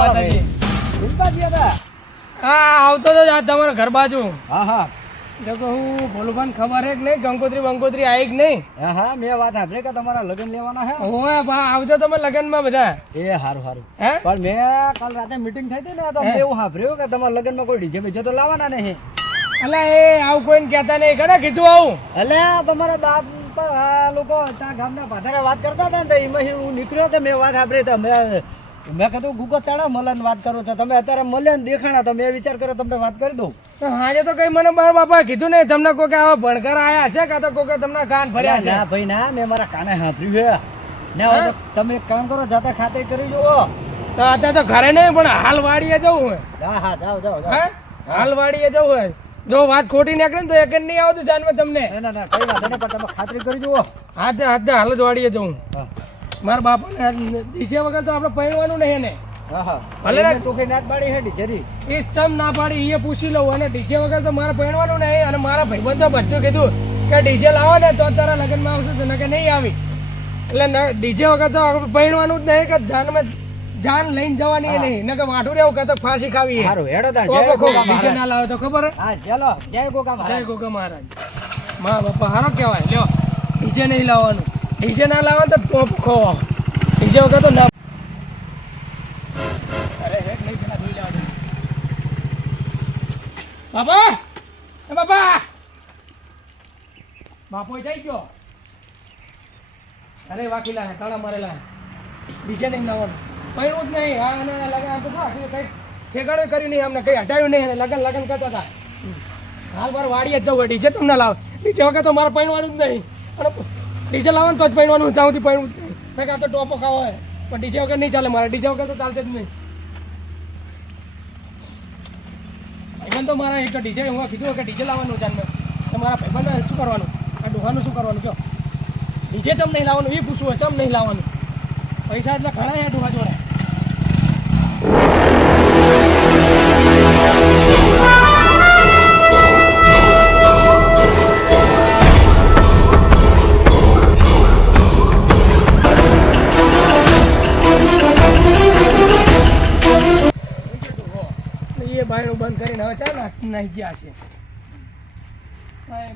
માતાજી. ઉપાજી હતા. હા આવતો તો આજ તમારા ઘર બાજુ. હા હા દેખો હું ભોલુભાન ખબર હે કે નહીં ગંગોત્રી બંગોત્રી આવી કે નહીં? હા હા મેં વાત સાંભળી કે તમારા લગ્ન લેવાના છે. ઓય બા આવજો તમે લગનમાં બધા. એ સારું સારું. હે પણ મેં કાલ રાતે મીટિંગ થઈ હતી ને તો મેં એવું સાંભળ્યું કે તમારા લગ્નમાં કોઈ ડીજે બીજે તો લાવવાના નહીં. અલા એ આવું કોઈને કહેતા નહીં કને કીધું આવું? એટલે તમારા બાપ આ લોકો ત્યાં ગામના પાથરે વાત કરતા હતા ને તો એમાં હું નીકળ્યો તો મેં વાત સાંભળી તો મેં કીધું ગુગો ચાણા મળે વાત કરો છો તમે અત્યારે મળે ને દેખાણા તો મેં વિચાર કર્યો તમને વાત કરી દઉં. હાજે તો કઈ મને મારા બાપા કીધું નહીં તમને કોઈ આવા ભણકર આયા છે કાં તો કોઈ તમને કાન ભર્યા છે? ના ભાઈ ના મેં મારા કાને સાંભળ્યું છે ને હવે તમે એક કામ કરો જાતે ખાતરી કરી જુઓ. તો અત્યારે તો ઘરે નહીં પણ હાલ વાડીએ જવું હોય. હા હા જાઓ જાઓ હે હાલ વાડીએ જવું હોય જો વાત ખોટી નીકળે ને તો એક જ નહીં આવતું જાનમાં તમને. ના ના કઈ વાત નહીં પણ તમે ખાતરી કરી જુઓ. હાથે હાથે હાલ જ વાડીએ જવું. મારા બાપાને દીજે વગર તો આપણે પહેરવાનું નહીં ને. હા હા ભલે ને તો કઈ નાત પાડી હે ડીજેરી એ સમ ના પાડી એ પૂછી લઉં અને ડીજે વગર તો મારે પહેરવાનું નહીં અને મારા ભાઈબંધો બધું કીધું કે ડીજે લાવો ને તો તારા લગ્નમાં આવશું તો નકે નહીં આવી એટલે ડીજે વગર તો પહેરવાનું જ નહીં કે જાનમાં જાન લઈને જવાની નહીં નકે માઠું રહેવું કે તો ફાંસી ખાવી. સારું હેડો તાણ જય ગોગા ડીજે ના લાવે તો ખબર હે? હા ચાલો જય ગોગા જય મહારાજ. ગોગા મહારાજ. મા બાપા હારો કહેવાય લ્યો ડીજે નહીં લાવવાનું. ડીજે ના લાવે તો ટોપ ખોવા ડીજે વગર તો ના. અરે હેડ નહીં પેલા જોઈ લેવા દે. બાપા એ બાપા બાપો જઈ ગયો. અરે વાકીલા હે તાળા મારેલા ડીજે નહીં લાવવાનું પહેરવું જ નહીં. હા અને લગન તો કઈ ઠેકાણું કર્યું નહીં અમને કઈ હટાવ્યું નહીં લગન લગન કરતા હતા. હાલ મારે વાડીએ જ જવું ડીજે તમને લાવે ડીજે વગર તો મારે પહેરવાનું જ નહીં અને ડીજે લાવવાનું તો જ પહેરવાનું ત્યાંથી પહેરવું જ નહીં કાં તો ટોપો ખાવો હોય પણ ડીજે વગર નહીં ચાલે મારે ડીજે વગર તો ચાલશે જ નહીં. ભાઈબંધ તો મારા એક તો ડીજે હું કીધું કે ડીજે લાવવાનું જાનમાં તો મારા ભાઈબંધ શું કરવાનું આ ડોહાનું શું કરવાનું કહો ડીજે ચમ નહીં લાવવાનું એ પૂછવું હોય ચમ નહીં લાવવાનું પૈસા એટલે ઘણા છે ડોહા જોડે. એ બાયણું બંધ કરીને હવે ચાલ નાઈ ગયા છે.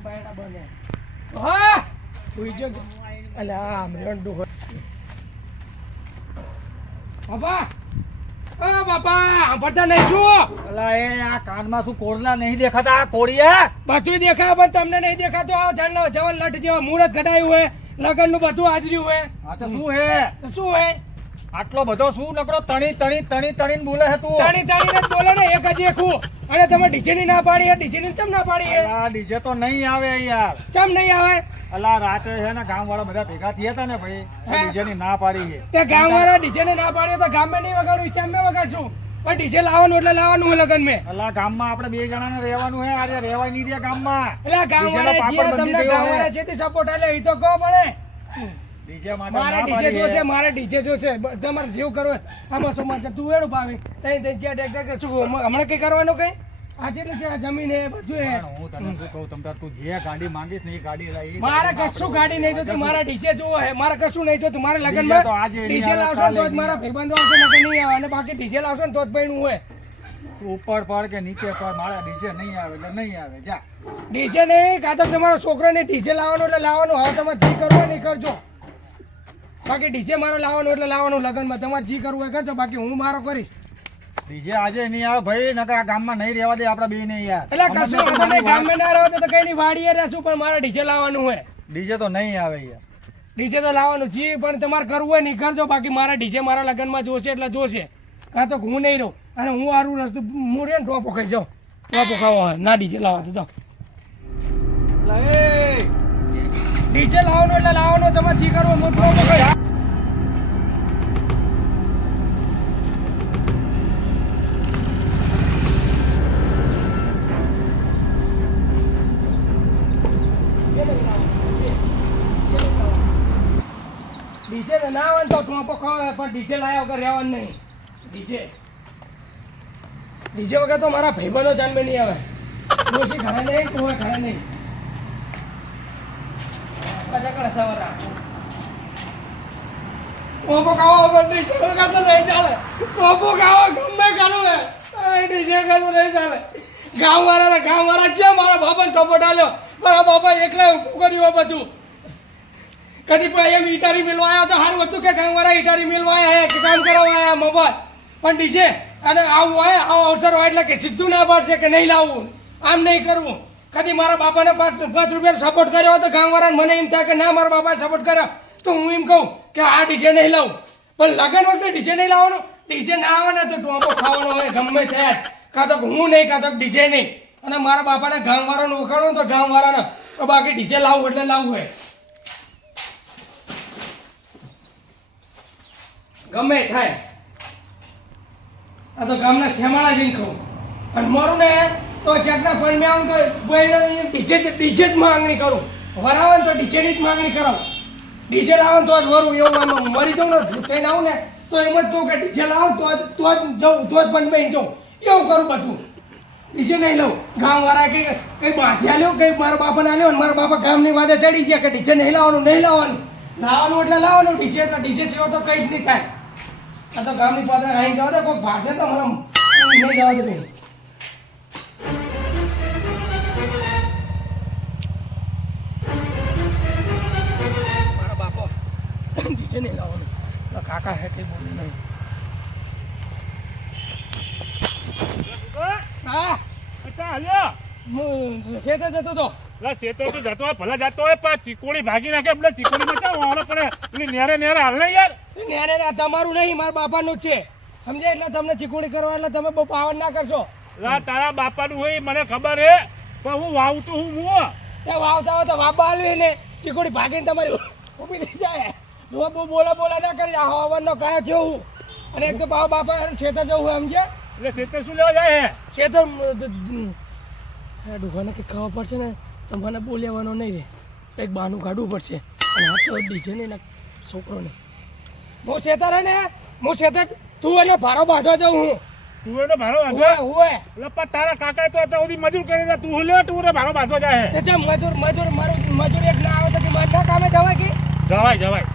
બાયણા બંધ હા ઉઈજો અલે આ મરેણ ડોહો બાપા ઓ બાપા સાંભળતા નહીં શું? અલા એ આ કાનમાં શું કોળના નહીં દેખાતા આ કોળિયા બધું દેખાય પણ તમને નહીં દેખાતું. આવો જાણ લો જવન લટ જેવો મુહૂર્ત ઘડાયું હોય લગનનું બધું હાજર્યું હોય આ તો શું હે તો શું હોય આટલો બધો શું નકરો તણી તણી તણી તણીને બોલે છે તું તાણી તાણીને જ બોલો ને એક જ એકું અને તમે ડીજે ની ના પાડી હે ડીજે ની ચમ ના પાડી હે? આ ડીજે તો નહીં આવે યાર. ચમ નહીં આવે? અલા રાતે છે ને ગામ વાળા બધા ભેગા થયા હતા ને ભાઈ ડીજે ની ના પાડી છે. તે ગામ વાળા ડીજે ને ના પાડ્યો તો ગામ નહીં વગાડું ઇસ્લામ મેં વગાડશું પણ ડીજે લાવવાનું એટલે લાવવાનું હોય લગન મેં. અલા ગામમાં આપણે બે જણાને રહેવાનું હે આજે રહેવાય નહીં દે ગામમાં. એટલે ગામ વાળા જે તમને ગામ વાળા જેથી સપોર્ટ આલે એ તો કહો પડે. ડીજે માટે મારે ના ડીજે પાડી જોશે છે. મારે ડીજે જોશે તમારે જેવું કરવું આ બસો માં તું એડું પાવી તઈ શું હમણાં કઈ કરવાનું કઈ આજે એટલે જમીન હે બધું હે. હું તને શું કહું તમ તાર તું જે ગાડી માંગીશ ને એ ગાડી લાવી. મારે કશું ગાડી નહીં જોતી મારા ડીજે જોવો હે મારે કશું નહીં જોતું મારે લગન ડીજે તો આજે માં નહીં ડીજે આવે, લાવશો કાલે તો જ નહીં મારા આવે. ભાઈબંધો આવશે નકર નહીં આવે અને બાકી ડીજે લાવશો ને તો જ પૈણું હોય. તું ઉપર પડ કે નીચે પડ મારા ડીજે નહીં આવે એટલે નહીં આવે જા. ડીજે નહીં કાં તો તમારો છોકરો ને ડીજે લાવવાનું એટલે લાવવાનું હવે તમારે જે કરવું હોય નહીં કરજો બાકી ડીજે મારે લાવવાનું એટલે લાવવાનું લગનમાં તમારે જે કરવું હોય કરજો બાકી હું મારો કરીશ. ડીજે આજે નહીં આવે ભાઈ નકર આ ગામમાં નહીં રહેવા દે આપડા બે ને યાર. એટલે કશું વાંધો નહીં ગામમાં ના રહો તો કઈ નહીં વાડીએ રહેશું પણ મારે ડીજે લાવવાનું હોય. ડીજે તો નહીં આવે યાર. ડીજે તો લાવવાનું જે પણ તમારે કરવું હોય નહીં કરજો બાકી મારા ડીજે મારા લગ્નમાં જોશે એટલે જોશે કાં તો હું નહીં રહું અને હું સારું રસ્તો હું રે ને ટોપો ખાઈ જાઉં ટોપો ખાવા હોય ના ડીજે લાવવા તો જાઓ ડીજે લાવવાનું એટલે લાવવાનું તમારે જે કરવું હું ટોપો ખાઈ ડીજે ના આવે તો ટોપો ખાવા પણ ડીજે લાયા વગર રહેવાનું નહીં. ડીજે વગર તો મારા ભાઈબંધો જાનમે નહીં આવે. ડોશી ઘરે નહીં કોઈ ઘરે નહીં. પાછા કણ સવાર પોપો ખાવા ઉપર ડીજે વગાડતો નહીં ચાલે. પોપો ખાવા ગમે કરું હે ડીજે કરતો નહીં ચાલે. ગામવાળા છે મારા બાપા સપોર્ટ આલ્યો. મારા બાપા એકલા ઊભું કર્યું આ બધું. કદી પણ એમ ઇટારી મેળવા આવ્યા તો સારું હતું કે ગામવાળા ઇટારી મેળવા આવ્યા કે કામ કરવા આવ્યા મફત. પણ ડીજે અને આવું હોય આવો અવસર હોય એટલે કે સીધું ના પડશે કે નહીં લાવવું, આમ નહીં કરવું. કદી મારા બાપાને 5 રૂપિયા સપોર્ટ કર્યો તો ગામવાળાને મને એમ થાય કે ના મારા બાપાએ સપોર્ટ કર્યો તો હું એમ કહું કે આ ડીજે નહીં લાવું. પણ લગન વખતે ડીજે નહીં લાવવાનું. ડીજે ના આવે ને તો ટોપો ખાવાનો હોય ગમે ત્યાં કાં તો હું નહીં કાં તો ડીજે નહીં. અને મારા બાપાને ગામવાળાને વખાણું તો ગામવાળાને તો બાકી ડીજે લાવવું એટલે લાવવું હોય ગમે થાય. આ તો ગામના શેમાળા જઈને ખાઉં અને મારું ને તો ચેકના ફંડ મેં આવું તો ભાઈને ડીજે જ માંગણી કરું. વરાવે ને તો ડીજેની જ માંગણી કરાવું. ડીજે લાવે તો જ વરું એવું આમ મરી જાઉં ને થઈને આવું ને તો એમ જ કહું કે ડીજે લાવો તો જ જાઉં તો જ પણ બેન જાઉં એવું કરું બધું. ડીજે નહીં લઉં. ગામવાળા કંઈ બાંધ્યા લ્યો કંઈ મારા બાપાને આલ્યો ને મારા બાપા ગામની વાદે ચડી ગયા કે ડીજે નહીં લાવવાનું લાવવાનું એટલે લાવવાનું. ડીજે સિવાય તો કંઈ જ નહીં થાય. આ તો ગામની પાસે અહીં જવા દે કોઈ ભાષે તો મને નહીં જવા દે. મારા બાપો ડીજે નહીં લાવવાનું. કાકા હે કંઈ બોલ્યું નહીં. હા હાલ્યો ખેતર જતો તો શેતો તો જતો હોય ભલા જતો હોય પણ ચીકોડી ભાગી નાખે એટલે ચીકોડીમાં ક્યાં વાળો પડે એટલે નેરે હાલ ને યાર. નેરે તમારું નહીં મારા બાપાનું જ છે સમજે. એટલે તમને ચીકુડી કરવા એટલે તમે બહુ પાવન ના કરશો. તારા બાપાનું હોય મને ખબર હે પણ હું વાવતું હું એ વાવતા હોય તો વાપા આલ્યું ને ચીકુડી ભાગીને તમારી ઊભી થઈ જાય. જો બહુ બોલા ના કરી આ હવાનો કાયો થયો હું. અને એક તો બાપા ખેતર જવું હોય સમજે. એટલે ખેતર શું લેવા જાય હે ખેતર ડુભાને કંઈક ખાવા પડશે ને તો મને બોલેવાનો નહીં રે. કંઈક બહાનું કાઢવું પડશે. અને આ તો ડીજે નહીં ને છોકરોને હું ખેતર હે ને હું ખેતર તું એને ભારો બાંધવા જાઉં હું. તું એનો ભાડો બાંધો હોય એટલે પણ તારા કાકા તો અત્યાર સુધી મજૂર કરી દે તું લે તું ભાડો બાંધવા જાય તે ચમ મજૂર એક ના આવે તો કે મારા કામે જવાય કે જવાય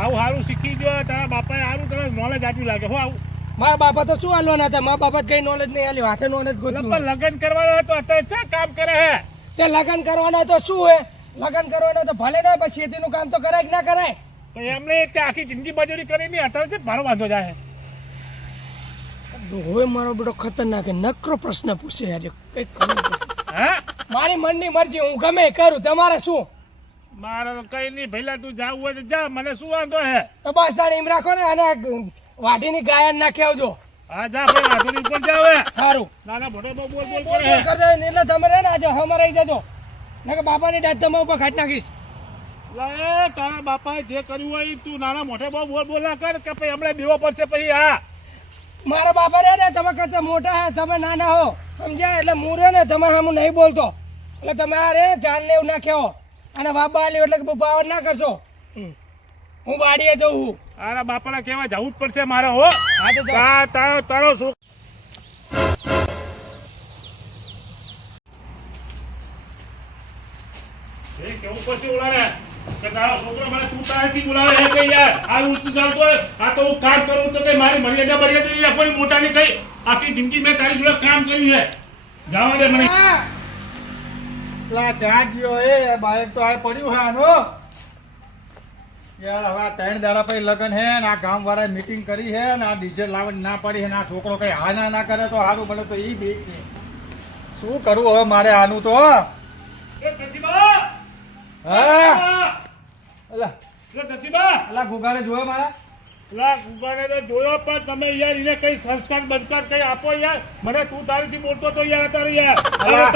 આવું સારું શીખી જો તારા બાપાએ સારું તને નોલેજ આપ્યું લાગે હો આવું. મારા બાપા તો શું હાલવાના હતા. મારા બાપા કઈ નોલેજ નહીં આલ્યું. હાથે નોલેજ ગોતું. પણ લગ્ન કરવાનો તો અત્યારે ક્યાં કામ કરે હે તે લગ્ન કરવાના તો શું હે લગ્ન કરવાના તો ભલે ના પછી ખેતીનું કામ તો કરાય કે ના કરાય. તો એમને આખી જિંદગી મજૂરી કરીને અત્યારે છે ભાડો બાંધો જાય હવે મારો બેટો ખતરનાક નકરો પ્રશ્ન પૂછે આજે કઈક હે. મારી મનની મરજી હું ગમે કરું. તમારે શું? મારે તો કઈ નહીં ભઈલા તું જાવું હોય તો જા મને શું વાંધો હે. તો બસ તાણે એમ રાખો ને અને વાઢીની ગાયન નાખી આવજો. હા જા ભાઈ વાંધો પણ જાવ હે સારું. નાના મોટો બોલ બોલ કરે એટલે તમે રે ને આજે હમણાં રહી જજો ને કે બાપાની દાંત તમારા ઉપર ખાટ નાખીશ. તારા બાપાએ જે કર્યું હોય ઈ તું નાના મોટે બોલ ના કર કે પછી હમણાં દેવો પડશે પછી. હા મારા બાપા રે ને તમે કરતા મોટા હે તમે નાના હો સમજ્યા. એટલે હું રે ને તમારે હું નહીં બોલતો. એટલે તમે આ રે જાણ ને એવું નાખ્યો અને બાપા આલ્યું એટલે બહુ પાવર ના કરશો. હું વાડીએ જઉં. તારા બાપાને કહેવા જવું જ પડશે મારે હો. તારો શું કેવું પછી ઓલાને કે તારો છોકરો મને તું તારેથી બોલાવે હે કે યાર આ ઉલટું ચાલતો હોય. આ તો હું કામ કરું તો કઈ મારી મર્યાદા કોઈ મોટાની કઈ આખી જિંદગી મેં તારી જોડે કામ કર્યું છે. જવા દે મને. પેલા ચા જ્યો એ બાઈક તો આ પડ્યું છે આનો યાર. હવે 3 દાડા પછી લગન હે ને આ ગામ વાળાએ મીટિંગ કરી છે ને આ ડીજે લાવવાની ના પડી છે ને આ છોકરો કઈ હા ના કરે તો સારું બને તો એ બે શું કરવું હવે મારે આનું તો. એ કચીબા હા અલા કચીબા અલા ગુગાને જોયો મારા. લા ગુગાને તો જોયો પણ તમે યાર એને કઈ સંસ્કાર બંસ્કાર કઈ આપો યાર. મને તું તારીથી બોલતો તો યાર અત્યારે યાર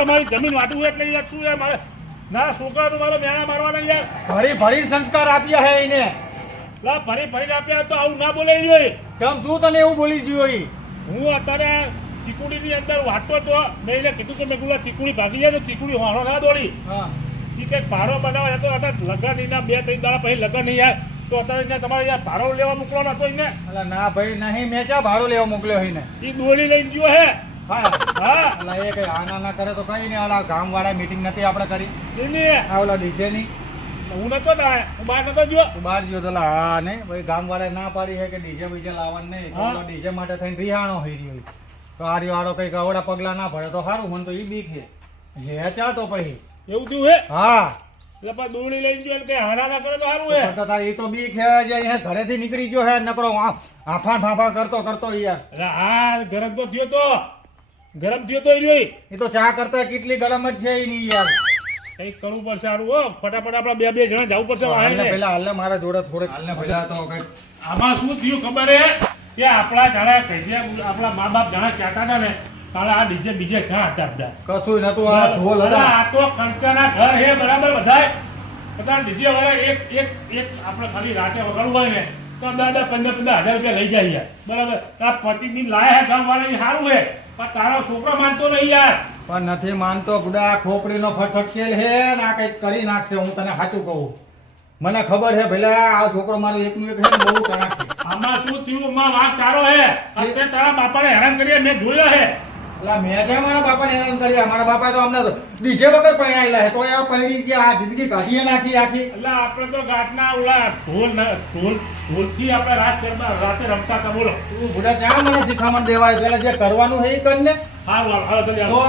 તમારી જમીન વાટવું એટલે યાર શું યાર મારે ના છોકરા મારો મેણા મારવાના યાર. ભરી સંસ્કાર આપ્યા હે એને. લા ફરી આપ્યા તો આવું ના બોલે જોઈએ. ચમ શું તને એવું બોલી ગયો ઈ? હું અત્યારે ચીકુડીની અંદર વાટતો તો મેં એને કીધું કે મેં ગુલા ચીકુડી ભાગી જાય તો ચીકુડી વાળો ના દોડી. હા ઈ કંઈક ભાડો બનાવે તો અત્યારે લગન એના 2-3 દાડા પછી લગન નહીં યાર તો અત્યારે એને તમારે યાર ભાડો લેવા મોકલવાનો હતો એને. અલા ના ભાઈ નહીં મેં ચા ભાડો લેવા મોકલ્યો એને. ઈ દોડી લઈને ગયો હે. હા અલા એ કઈ આના ના કરે તો કઈ નહીં. ઓલા ગામ વાળા મીટિંગ નથી આપણે કરી સીની આ ઓલા ડીજે ની હું નતો તારે, હું બહાર નતો ગયો. તું બહાર ગયો તો લા, હા નહીં ભાઈ ગામ વાળા ના પાડી છે કે ડીજે બીજે લાવવાનું નહીં હા. તો ડીજે માટે થઈને રિહાણો થઈ રહ્યો તો આરી વાળો કઈ ગવડા પગલા ના ભરે તો સારું મને તો ઈ બીક છે હે ચા તો પછી એવું થયું હે? હા એટલે પણ દોરડી લઈને ગયો ને કઈ હારા ના કરે તો સારું હે. પણ તો તારી ઈ તો બીક છે જે અહીંયા ઘરેથી નીકળી ગયો હે નકરો આફા ફાફા કરતો યાર એટલે આ ગરમ તો થયો તો. ગરમ થયો તો ઈ રહ્યો. એ તો ચા કરતા કેટલી ગરમ જ છે ઈ ની યાર કંઈક કરવું પડશે સારું હો. ફટાફટ આપડા બે જણા જવું પડશે હાલને વાહને. પહેલા હાલને મારા જોડે થોડેક હાલને પહેલા તો કઈક આમાં શું થયું ખબર હે કે આપણા જાણે કહીએ આપણા મા બાપ જાણે કહેતા હતા ને તારે આ ડીજે બીજે ક્યાં હતા બધા. કશું નતું આ ઢોલ અલા, હતા આ તો ખર્ચાના ઘર હે બરાબર બધાય. બધા ડીજે વાળા એક આપણે ખાલી રાતે વગાડવું હોય ને તો 10,000-15,000 રૂપિયા લઈ જાય યાર. બરાબર આ પતિની લાયા હે ગામ વાળા સારું હે પણ તારો છોકરો માનતો નહીં યાર. પણ નથી માનતો બુડા ખોપડીનો ફસકેલ હે ને આ કઈક કરી નાખશે હું તને સાચું કહું મને ખબર છે ભલા આ છોકરો મારો એકનું એક હે ને બહુ તણાક છે આમાં શું થયું માં વાંક તારો હે અત્યારે તારા બાપાને હેરાન કરીએ મેં જોયો હે. એટલે મેં છે મારા બાપાને હેરાન કર્યા મારા બાપા તો અમને ડીજે વગર પરણાયેલા હે તો એ પૈણી ગયા આ જિંદગી કાઢીએ નાખી આખી એટલે આપણે તો ગાંઠના ઓલા ઢોલથી આપણે રાતે રમતા હતા બોલો. તું બુડા ચા મને શીખામણ દેવાય પેલા જે કરવાનું હે એ કર ને હારું હાલો જલ્દી હાલો.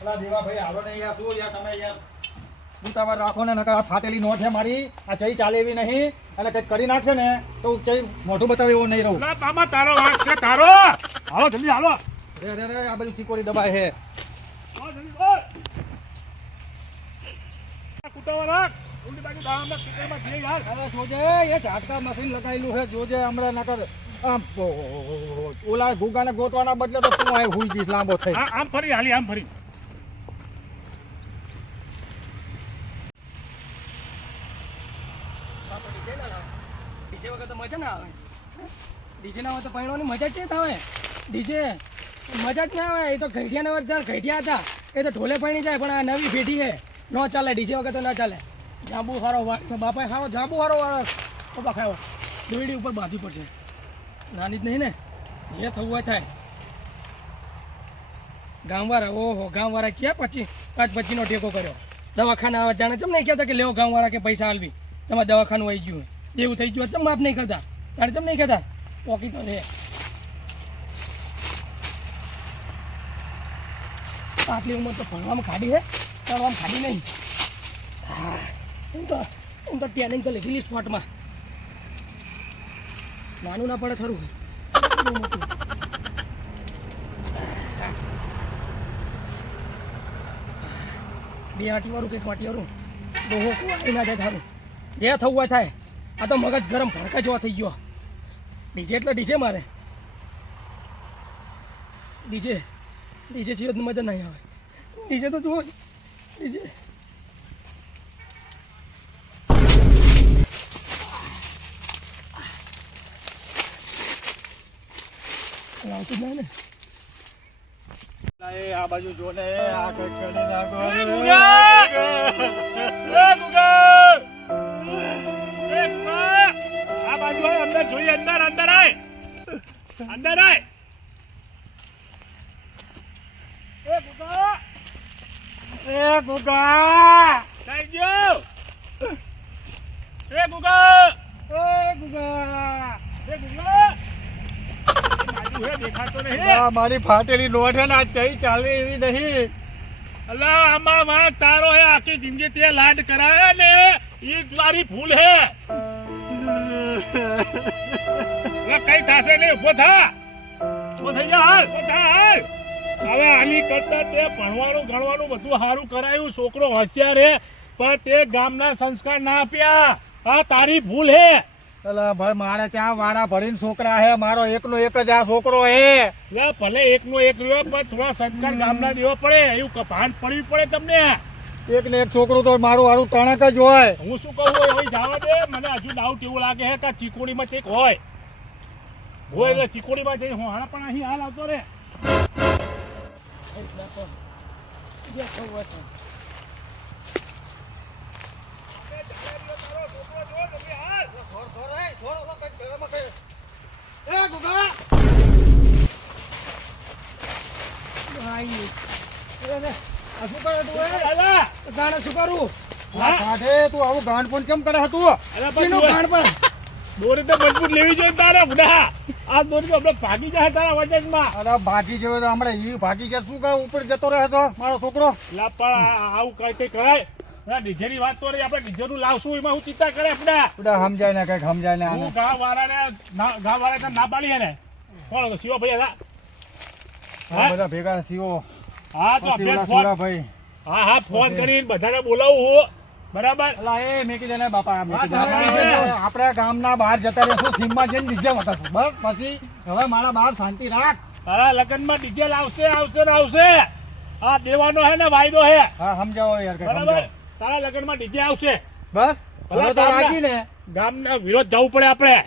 પેલા દેવા ભાઈ હાલો ને યાર શું યાર તમે યાર ઉતાવળ રાખો ને નકર આ ફાટેલી નોટ છે મારી આ ચઈ ચાલે એવી નહીં અને કંઈક કરી નાખશે ને તો ચઈ મોઢું બતાવે એવું નહીં રહું એટલે મામા તારો વાંક છે તારો. હાલો જલ્દી હાલો. રે આ બધું ચીકોડી દબાય હે હાલો જલ્દી બોલ. કૂટાવા રાખ. ઉલટી બાજુ ડાળામાં કૂટામાં જઈ યાર. અરે જોજે એ ઝાટકા મશીન લગાવેલું છે જોજે હમણાં નકર આમ ઓલા ગુગાને ગોતવાના બદલે તો તું આ હુઈ જઈશ લાંબો થઈ આમ ફરી હાલી આમ ફરી. ડીજે વગર તો મજા ના આવે. ડીજે ના હોય તો પહેરવાની મજા જ આવે. ડીજે મજા જ ના આવે. એ તો ઘેટિયાના વગર ઘેટિયા હતા એ તો ઢોલે પડી જાય પણ આ નવી પેઢી છે ન ચાલે ડીજે વગર તો ના ચાલે. જાંબુ સારો બાપાએ સારો જાંબુ સારો પપ્પા ખાયો દોયડી ઉપર બાંધવી પડશે. નાની જ નહીં ને જે થવું હોય થાય. ગામવાળા ઓહો ગામવાળા ક્યાં 25નો ટેકો કર્યો. દવાખાના આવે જાણે ચમ નહીં કહેતા કે લેવો ગામવાળા કે પૈસા આલવી તમારે દવાખાનું આવી ગયું એવું થઈ ગયું ચમ માફ નહીં કરતા તારે ચમ નહીં કહેતા પોકીટો લે. આટલી ઉંમર તો ભણવામાં ખાડી છે ભણવામાં ખાડી નહીં. એમ તો ટ્રેનિંગ તો લીધેલી સ્પોટમાં નાનું ના પડે ખરું. બે આંટીવાળું કંઈક વાટીવાળું ડોહો કોઈ ના જાય થારું જે થવું હોય થાય. આ તો મગજ ગરમ ભડકા જેવા થઈ ગયો. ડીજે એટલે ડીજે મારે ડીજે છીએ તો મજા નહીં આવે. ડીજે તો જુઓ ડીજે આવતું જ નહીં ને. આ બાજુ જો ને આ કઈ કરી નાખો એ ગુગા! એ ગુગા! એ ગુગા! આ બાજુ આય, અંદર જોઈએ, અંદર આય. અંદર આય. એ ગુગા! એ ગુગા થઈ ગયો. એ ગુગા! એ ગુગા એ ગુગા! એ બાજુ હે, દેખાતો નહીં. આ મારી ફાટેલી નોટ હે ને આ ચઈ ચાલે એવી નહીં. અલા આમાં વાંક તારો હે. આખી જિંદગી તે લાડ કરાયા ને ઈ જ મારી ભૂલ હે. કઈ થશે નહીં. ઉભો થા. ઉભો થઈ જા હાલ. ઉભો થા હાલ. હવે આની કરતા તે ભણવાનું ગણવાનું બધું સારું કરાયું. છોકરો હોશિયાર હે પણ તે ગામના સંસ્કાર ના આપ્યા. આ તારી ભૂલ હે. અલા ભાઈ મારે ત્યાં વાડા ભરીને છોકરા હે મારો એકનો એક જ આ છોકરો હે. લે ભલે એકનો એક રહ્યો પણ થોડા સંસ્કાર ગામના દેવા પડે. એવું ભાન પડવી પડે તમને. એક ને એક છોકરો તો મારું હારું ટણક જ હોય. હું શું કહું હોય હવે જવા દે. મને હજુ ડાઉટ એવું લાગે છે કે ચીકોડીમાં કંઈક હોય એટલે ચીકોડીમાં જઈ હું હાણા પણ અહીં હાલ આવતો રે. જે થવું હોય થાય. એ ગુગા આઈ. આ શું કરે તું એ? અલા તાણે શું કરું આ કાઢે તું આવું ગાંઠ પણ કેમ કરે હતું? અલા શીનું પણ કાન પણ દોરી તો મજબૂત લેવી જોઈએ તારે બુડા આ દોરી તો આપણે ભાગી જાય તારા વજનમાં અરે ભાગી જેવો તો હમણાં ઈ ભાગી ગયા શું કહે ઉપર જતો રહે તો મારો છોકરો. લા પણ આવું કઈ કરાય ડીજે ની વાત તો રહી આપણે ડીજે નું લાવશું એમાં હું ચિંતા કરે આપણે બધા સમજાય ને કઈક સમજાય ને આને. હું ઘા વાળાને ના પાડી ને કોણ હતો? શિવા ભાઈ હતા આ બધા ભેગા સીઓ હા તો પછી આપણે ઓલા ફોન સુરાભાઈ. હા ફોન કરીને બધાને બોલાવું હું બરાબર અલા એ મેકી દે ને બાપા મેકી દે. હા, આપણે આપણે ગામના બહાર જતા રહેશું સીમમાં જઈને ડીજે વગાડશું. બસ પછી હવે મારા બાપ શાંતિ રાખ. તારા લગ્નમાં ડીજે આવશે આ દેવાનો હે ને વાયદો હે હા સમજાવો યાર કઈ બરાબર સમજાવો. તારા લગ્નમાં ડીજે આવશે બસ હવે તો રાજી ને. ગામના વિરોધ જવું પડે આપણે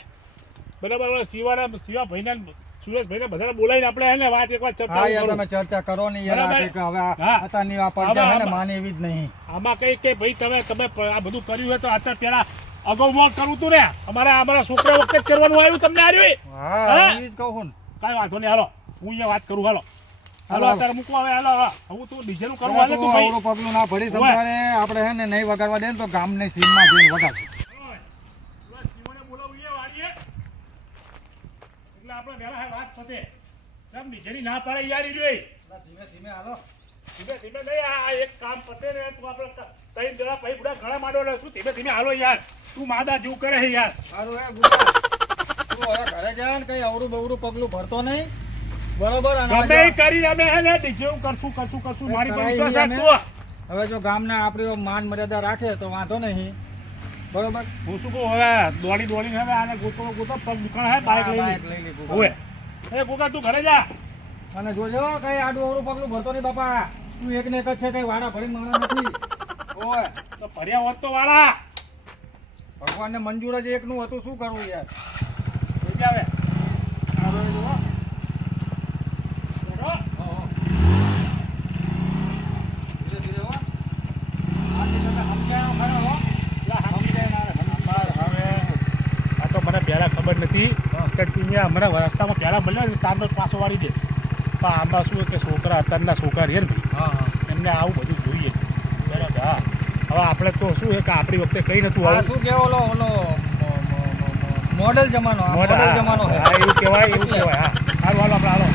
બરાબર શિવા ભાઈને સુરેશભાઈને બધાને બોલાવીને આપણે હે ને વાત એકવાર હા ચર્ચા યાર કરું. તમે ચર્ચા કરો ને યાર. આ બરાબર. કંઈક હવે હા. અત્યારની આ પડતા હે ને આમાં- માને એવી જ નહીં. આમાં કઈ કે ભાઈ તમે આ બધું કર્યું હોય તો અત્યારે પેલા અગાઉ મોત કરવું તું ને અમારા છોકરા વખતે જ કરવાનું આવ્યું તમને આવ્યું હા હા? એ જ કહું ને. કઈ વાંધો નહીં હાલો હું અહીંયા વાત કરું હાલો હાલો હાલો. અત્યારે મૂકવા આવે હાલો હું તું ડીજે નું કરવું હાલે તું તું ભાઈ આવડું પગલું ના ભરી ઓય. સમજાવે આપણે હે ને નહીં વગાડવા દે ને તો ગામની સીમમાં જઈને વગાડશું. શિવને બોલાવીએ વાળીએ એટલે આપણે વહેલા વાત પતે કેમ ડીજેની ના પાડે યાર ઈ જોઈ ધીમે ધીમે હાલો. ધીમે ધીમે નહીં આ એક કામ પતે ને તું આપણે ત્રણ જણા પછી બધા ઘણા માંડો શું ધીમે ધીમે હાલો યાર તું માદા જેવું કરે છે યાર સારું હે ગુડા. તું હવે ઘરે જા ને કઈ અવળું બવડું પગલું ભરતો નહીં. બરોબર અને આ ગમે જો- ઈ કરીને અમે હે ને ડીજે કરશું મારી પર કરાઈ વિશ્વાસ લઈએ અમે. રાખ તું હવે જો ગામને આપણી માન મર્યાદા રાખે તો વાંધો નહીં. બરોબર. હું શું કહું હવે દોડીને હવે આને ગોતો પગ દુકાન હે બાઈક હા, લઈ બાઈક લઈ લે ગુડા. ઓય એ ગોગા તું ઘરે જા અને જોજો કઈ આડું અવળું પગલું ભરતો નહીં બાપા. તું એક ને એક જ છે કઈ વાડા ભરી માણસ નથી. ઓય તો ભર્યા હોત તો વાળા ભગવાનને મંજૂર જ એકનું હતું શું કરવું યાર. જોઈ આવે હવે જો. બેઠો. ધીરે ધીરે હો. આજે તમે સમજાયો ખરા હો. લા હાંકી જાય ના રે. બસ હવે આ તો મને પહેલા ખબર નથી કે તું અહીંયા હમણાં રસ્તામાં પહેલા મળ્યો ને તારનો જ પાછો વાળી દે પણ આમાં શું કે છોકરા અત્યારના છોકરા છે ને ભાઈ હા હા. એમને આવું બધું જોઈએ બરાબર હા હવે આપણે તો શું છે કે આપણી વખતે કઈ નતું આ આવું શું કેવો ઓલો મોડલ જમાનો આ મોડલ જમાનો હે. હા એવું કહેવાય હા હાલો આપણે હાલો